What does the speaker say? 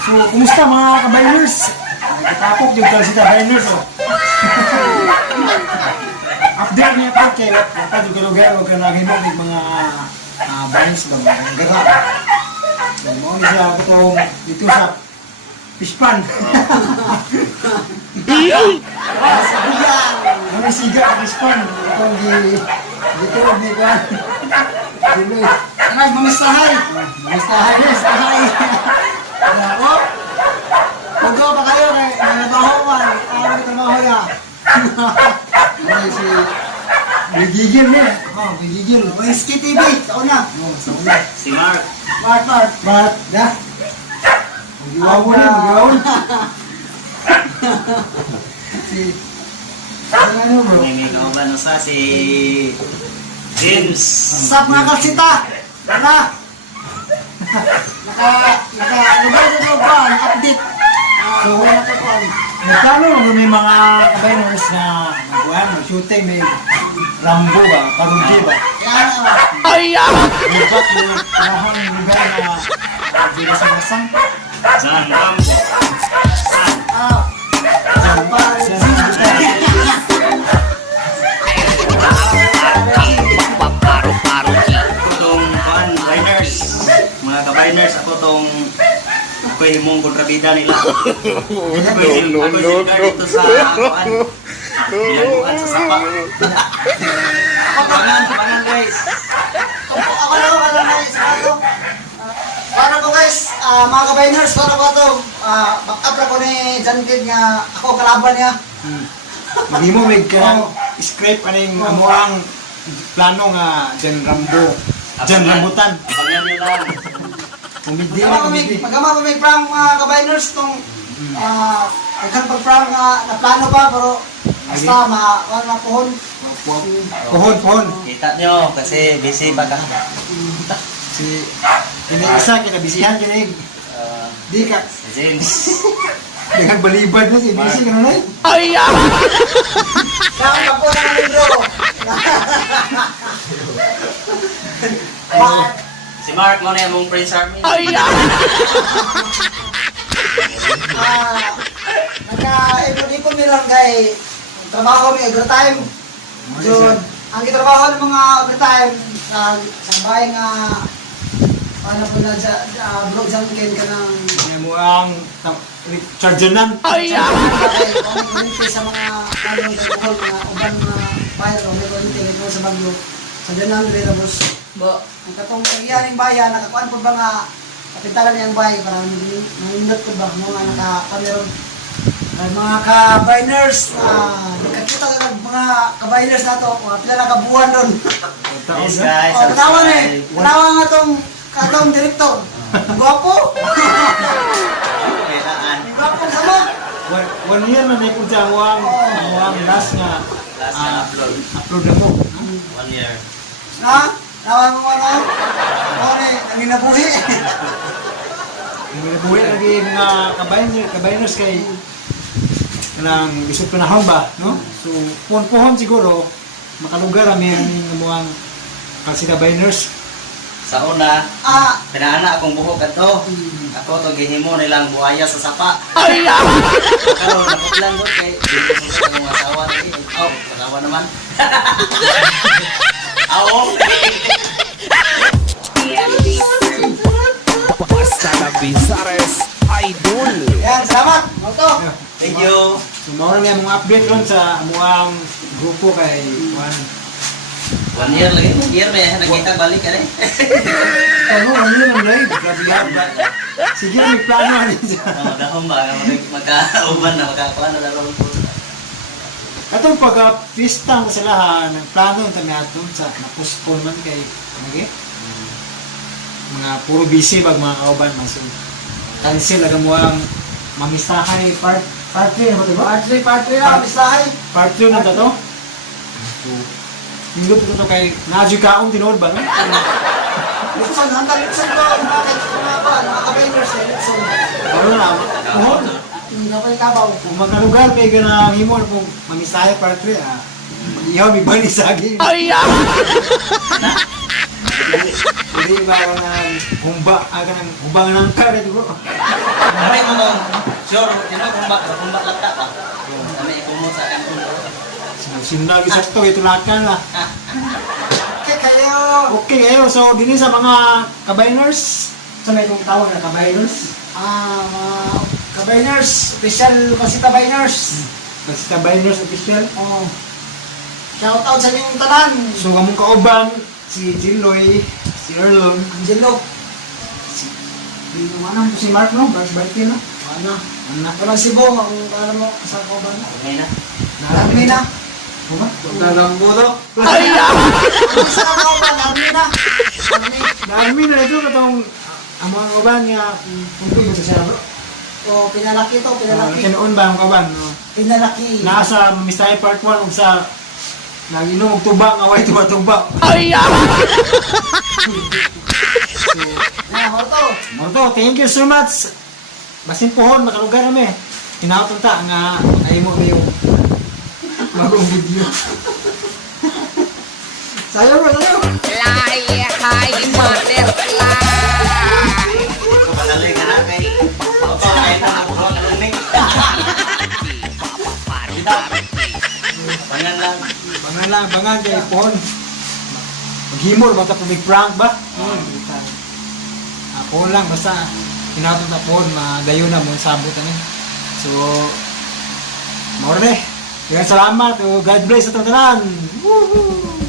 So, kumusta mga kabayners? Nagkatapok yung kalsita bayners, oh. Update niya pa kay Wata yung kalugar, huwag ka naghimog ng mga bands ba, mga gara. Mo ni siya ako itong dito sa Fishpan. Ano siga ang Fishpan? Itong dito ni ka. Dili. Ay, mamistahay. Mamistahay, mamistahay. Ako? Hugo pa kayo kay nanabahoan. Ayaw ko trabaho ya. Ano si Bigigil niya. Oh, Bigigil. Whiskey TV. Sa una. Oh, sa una. Si Mark. Mark. Da. Magiwawo niya, magiwawo. Si... Ano bro? May kauban sa si James. Sap mga kalsita! Wala! Lugar na ba? Update! So, wala na ko nagplano lang may mga kabayners na mag-shooting, may Rambo ba? Parudi ba? Ay! Lugat yung panahon ng lugar na hindi na samasang. San Rambo. Mga kabayners, ako tong ako yung mong kontrabida nila. Ako yung silgar dito sa kuan. Binaguan sa sapa. Pangan guys. Ako lang guys. Para ko guys, mga kabayners, para ko ito, back-up lang ko ni John Kid nga ako kalaban niya. Hindi mo may scrape aning amuang plano nga Jan Rambo. Jan Rambutan. Pangan nyo lang. Umidi na, umidi. Magama pa may prank mga kabayners itong agad pag-prank na plano pa, pero basta mga puhon. Pohon. Kita nyo kasi busy pa ka. Si isa kinabisihan kinig. Di ka. Si James. Dengan balibad na si Bisi ka na. Kaya ka po ng libro. Si Mark mo na yung mong Prince Army. Nagka-ipon-ipon nilang kay trabaho may overtime. Yun, ang gitrabaho ng mga overtime sa bahay nga paano po na bro John Ken ka ng Amuang chargenan. community sa mga ano ng mga uban na bayan o may community ito sa Bagyo. Sa Danan Rebus. Bo, ang katong iyaning bayan nakakuan po ba nga kapitalan niyang bahay para nindot ko ba mga naka-kameron. Mga ka-biners, nakakita ka ng mga ka-biners na ito, mga pila na kabuhan doon. Yes guys. Katawa na eh. Katawa nga itong direktor. Gwapo! Kailangan. Gwapo sama! 1 year na may punta amuang last nga Last na upload. upload na mo. 1 year. Na? Nawa mo ano? Ano ni? Ang inabuhi. Buhay lagi mga kabayners kay kanang isip panahon ba, no? So, puhon siguro, makalugar kami ang amuang kalsita bayners. Sa una, pinaana akong buhok ato. Ako to gihimo nilang buhaya sa sapa. Karon naputlan ko kay dito sa mga asawa ni. Oh, asawa naman. Aw. Basta na Bizares Idol. Yan, salamat! Moto! Thank you. So, mawala nga mga update ron sa amuang grupo kay Juan. 1 year lagi. Year may nakita balik ka rin. Ano, 1 year ang live. Grabe yan ba? Sige, may plano alin siya. Dahon ba magkauban na magkakuan na laro po. Atong pag-pista sa lahat, ng plano yung kami ato sa na-postpone man kay Nagi. Mga puro busy pag mga kauban maso. Cancel agam mo ang mamistahay part 3 ano ba? Part 3 lang, misahay. Part 3 na to. So, nindot ko to kay Naji Kaong tinood ba? Litson, hanggang Litson ko, mga ka-vendors eh, Litson. Karon na, puhon. Hindi ako ikabaw. Kung magkalugar kay ganang himon kung mamistahay part 3 mag-ihaw may bani sa akin. Hindi di ba ka ng humba, ka ng hubang ng karet bro. Aray mo mong, sure, kumba lagta pa. Kami ikumot sa akin kung Sinag sakto ito lakan lah. Okay kayo. Okay kayo, so din sa mga kabayners, sa may itong tawag na kabayners. Mga kabayners, official Pasita Bayners. Kasi kabayners official. Oh. Shout out sa inyong tanan. So kamong kauban, si Jiloy, si Erlon, Angelo. di naman si Mark no, birthday no. Ano? Anak. Walang Cebu, ang alam mo, sa kauban. ngayon na. Darmina. Kuma? Talambo to. Ano sa kauban? Darmina. Dami na ito katong ang mga kauban nga kung mo sa siya bro. O, pinalaki to, pinalaki. Kanoon ba ang kauban no? Pinalaki. Nasa Mistay Part 1 ug sa naginom og tuba nga way tuba. Na, Marto. Morto, thank you so much. Basin pohon makalugar kami. Hinaot ta nga ay mo na yung bagong video. Sayo bro, sayo. So, panalay ka na kay Papa, kaya na nakuha ka ng mix. Dito. Pangan lang. Bangan kay pohon. Maghimor ba ta big prank ba? Ako lang basta hinaot ta pohon madayo na mo sabot ani. So Maura salamat. God bless sa tanan. Woohoo!